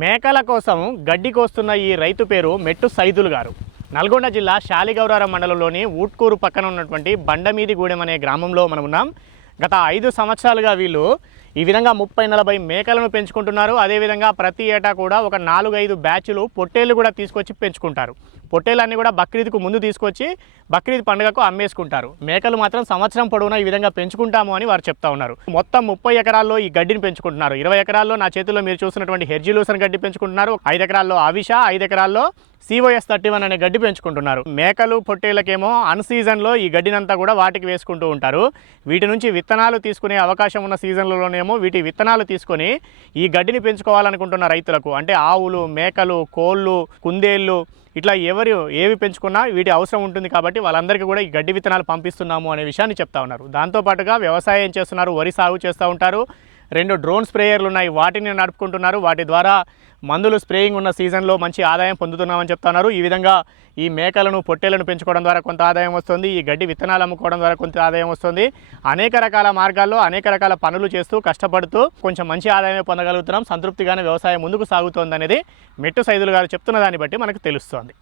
మేకల కోసం గడ్డి కోస్తున్న ఈ రైతు పేరు మెట్టు సైదులు గారు. నల్గొండ జిల్లా శాలిగౌరారం మండలంలోని ఊట్కూరు పక్కన ఉన్నటువంటి బండమీదిగూడెం అనే గ్రామంలో మనం ఉన్నాం. గత 5 సంవత్సరాలుగా వీళ్ళు ఈ విధంగా 30-40 మేకలను పెంచుకుంటున్నారు. అదేవిధంగా ప్రతి ఏటా కూడా ఒక 4-5 బ్యాచ్లు పొట్టేళ్ళు కూడా తీసుకొచ్చి పెంచుకుంటారు. పొట్టేళ్ళన్నీ కూడా బక్రీద్కు ముందు తీసుకొచ్చి బక్రీద్ పండుగకు అమ్మేసుకుంటారు. మేకలు మాత్రం సంవత్సరం పొడవునా ఈ విధంగా పెంచుకుంటాము అని వారు చెప్తా ఉన్నారు. మొత్తం 30 ఎకరాల్లో ఈ గడ్డిని పెంచుకుంటున్నారు. 20 ఎకరాల్లో నా చేతుల్లో మీరు చూస్తున్నటువంటి హెర్జిలూసన్ గడ్డి పెంచుకుంటున్నారు. 5 ఎకరాల్లో అవిషా, 5 ఎకరాల్లో COS 31 అనే గడ్డి పెంచుకుంటున్నారు. మేకలు పొట్టేళ్ళకేమో అన్ సీజన్లో ఈ గడ్డినంతా కూడా వాటికి వేసుకుంటూ ఉంటారు. వీటి నుంచి విత్తనాలు తీసుకునే అవకాశం ఉన్న సీజన్లలోనేమో వీటి విత్తనాలు తీసుకొని ఈ గడ్డిని పెంచుకోవాలనుకుంటున్న రైతులకు, అంటే ఆవులు, మేకలు, కోళ్ళు, కుందేళ్ళు ఇట్లా ఏవి పెంచుకున్నా వీటి అవసరం ఉంటుంది కాబట్టి వాళ్ళందరికీ కూడా ఈ గడ్డి విత్తనాలు పంపిస్తున్నాము అనే విషయాన్ని చెప్తా ఉన్నారు. దాంతోపాటుగా వ్యవసాయం చేస్తున్నారు, వరి సాగు చేస్తూ ఉంటారు. 2 డ్రోన్ స్ప్రేయర్లు ఉన్నాయి, వాటిని నడుపుకుంటున్నారు. వాటి ద్వారా మందులు స్ప్రేయింగ్ ఉన్న సీజన్లో మంచి ఆదాయం పొందుతున్నామని చెప్తున్నారు. ఈ విధంగా ఈ మేకలను పొట్టేలను పెంచుకోవడం ద్వారా కొంత ఆదాయం వస్తుంది, ఈ గడ్డి విత్తనాలు అమ్ముకోవడం ద్వారా కొంత ఆదాయం వస్తుంది. అనేక రకాల మార్గాల్లో అనేక రకాల పనులు చేస్తూ కష్టపడుతూ కొంచెం మంచి ఆదాయమే పొందగలుగుతున్నాం. సంతృప్తిగానే వ్యవసాయం ముందుకు సాగుతోంది అనేది మెట్టు సైదులు గారు చెప్తున్న దాన్ని బట్టి మనకు తెలుస్తోంది.